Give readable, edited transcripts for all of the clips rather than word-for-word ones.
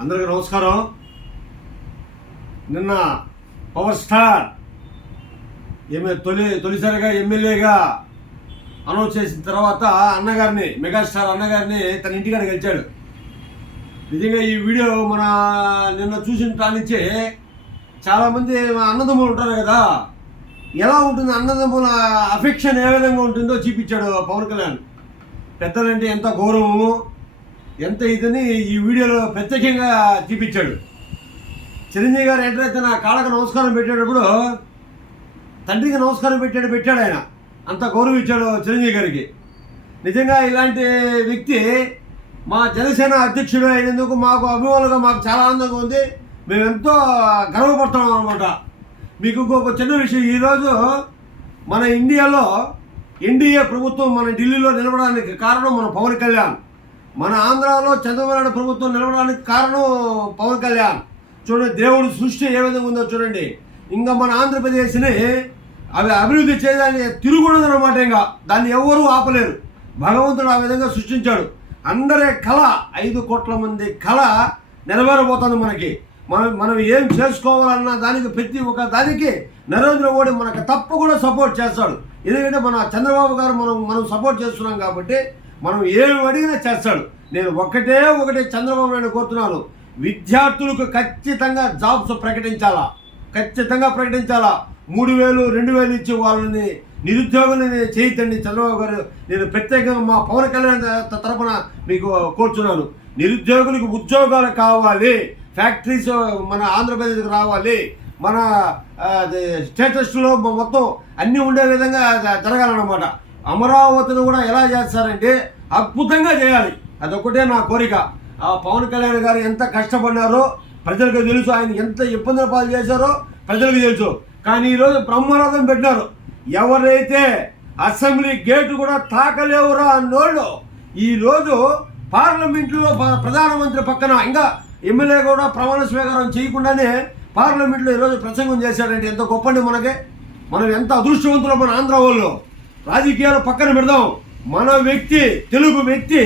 అందరికీ నమస్కారం. నిన్న పవర్ స్టార్ తొలిసారిగా ఎమ్మెల్యేగా అనౌన్స్ చేసిన తర్వాత అన్నగారిని, మెగాస్టార్ అన్నగారిని తన ఇంటికాడికి గెలిచాడు. నిజంగా ఈ వీడియో నిన్న చూసిన కానించే చాలామంది అన్నదమ్ములు ఉంటారు కదా, ఎలా ఉంటుంది అన్నదమ్ముల అఫెక్షన్ ఏ విధంగా ఉంటుందో చూపించాడు పవన్ కళ్యాణ్. పెద్దలంటే ఎంత గౌరవము, ఎంత ఇదని ఈ వీడియోలో ప్రత్యేకంగా చూపించాడు. చిరంజీవి గారు ఎట్లయితే నా కాళ్ళకు నమస్కారం పెట్టేటప్పుడు తండ్రికి నమస్కారం పెట్టాడు ఆయన, అంత గౌరవం ఇచ్చాడు చిరంజీవి గారికి. నిజంగా ఇలాంటి వ్యక్తి మా జనసేన అధ్యక్షుడు అయినందుకు మాకు అభిమానులుగా మాకు చాలా ఆనందంగా ఉంది. మేము ఎంతో గర్వపడుతున్నాం అనమాట. మీకు ఇంకొక చిన్న విషయం, ఈరోజు మన ఇండియాలో ఎన్డీఏ ప్రభుత్వం మన ఢిల్లీలో నిలబడడానికి కారణం మన పవన్ కళ్యాణ్. మన ఆంధ్రాలో చంద్రబాబు నాయుడు ప్రభుత్వం నిలబడడానికి కారణం పవన్ కళ్యాణ్. చూడండి, దేవుడు సృష్టి ఏ విధంగా ఉందో చూడండి. ఇంకా మన ఆంధ్రప్రదేశ్ని అభివృద్ధి చేయడానికి తిరుగుండదన్నమాట. ఇంకా దాన్ని ఎవరూ ఆపలేరు. భగవంతుడు ఆ విధంగా సృష్టించాడు. అందరి కళ, 5 కోట్ల మంది కళ నెరవేరబోతుంది మనకి. మనం ఏం చేసుకోవాలన్న దానికి ప్రతి ఒక్క దానికి నరేంద్ర మోడీ మనకు తప్పకుండా సపోర్ట్ చేస్తాడు. ఎందుకంటే మన చంద్రబాబు గారు మనం సపోర్ట్ చేస్తున్నాం కాబట్టి మనం ఏమి అడిగినా చేస్తాడు. నేను ఒకటే చంద్రబాబు నాయుడు కోరుతున్నాను, విద్యార్థులకు ఖచ్చితంగా జాబ్స్ ఖచ్చితంగా ప్రకటించాలా. 3,000 2,000 ఇచ్చి వాళ్ళని నిరుద్యోగులని చేయతండి చంద్రబాబు గారు. నేను ప్రత్యేకంగా మా పవన్ కళ్యాణ్ తరఫున మీకు కోరుచున్నాను. నిరుద్యోగులకు ఉద్యోగాలు కావాలి, ఫ్యాక్టరీస్ మన ఆంధ్రప్రదేశ్కి రావాలి, మన స్టేటస్లో మొత్తం అన్నీ ఉండే విధంగా జరగాలన్నమాట. అమరావతిని కూడా ఎలా చేస్తారంటే అద్భుతంగా చేయాలి. అదొకటే నా కోరిక. ఆ పవన్ కళ్యాణ్ గారు ఎంత కష్టపడినారో ప్రజలకు తెలుసు, ఆయన ఎంత ఇబ్బందుల పాలు చేశారో ప్రజలకు తెలుసు. కానీ ఈరోజు బ్రహ్మరథం పెట్టినారు. ఎవరైతే అసెంబ్లీ గేటు కూడా తాకలేవురా అన్నోళ్ళు ఈరోజు పార్లమెంట్లో ప్రధానమంత్రి పక్కన ఇంకా ఎమ్మెల్యే కూడా ప్రమాణ స్వీకారం చేయకుండానే పార్లమెంట్లో ఈరోజు ప్రసంగం చేశాడంటే ఎంత గొప్పండి మనకి. మనం ఎంత అదృష్టవంతులు మన ఆంధ్ర వాళ్ళు. రాజకీయాలు పక్కన పెడదాం, మన వ్యక్తి, తెలుగు వ్యక్తి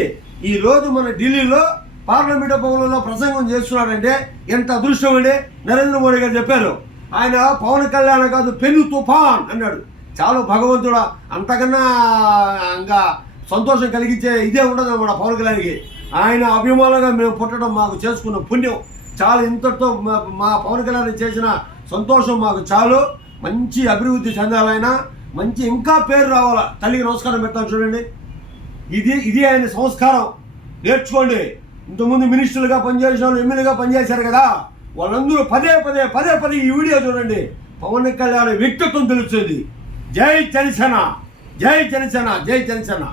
ఈరోజు మన ఢిల్లీలో పార్లమెంట్ భవనంలో ప్రసంగం చేస్తున్నాడంటే ఎంత అదృష్టం అండి. నరేంద్ర మోడీ గారు చెప్పారు, ఆయన పవన్ కళ్యాణ్ కాదు పెను తుఫాన్ అన్నాడు. చాలు భగవంతుడా, అంతకన్నా ఇంకా సంతోషం కలిగించే ఇదే ఉండదు అన్నమాట పవన్ కళ్యాణ్కి. ఆయన అభిమానులుగా మేము పుట్టడం మాకు చేసుకున్న పుణ్యం చాలు. ఇంతటితో మా పవన్ కళ్యాణ్ చేసిన సంతోషం మాకు చాలు. మంచి అభివృద్ధి చెందాలైనా, మంచి ఇంకా పేరు రావాలా. తల్లికి నమస్కారం పెడతాను చూడండి. ఇది ఆయన సంస్కారం. నేర్చుకోండి. ఇంతకుముందు మినిస్టర్లుగా పనిచేసిన వాళ్ళు, ఎమ్మెల్యేగా పనిచేశారు కదా, వాళ్ళందరూ పదే ఈ వీడియో చూడండి. పవన్ కళ్యాణ్ వ్యక్తిత్వం తెలుస్తుంది. జై జనసేన, జై జనసేన, జై జనసేన.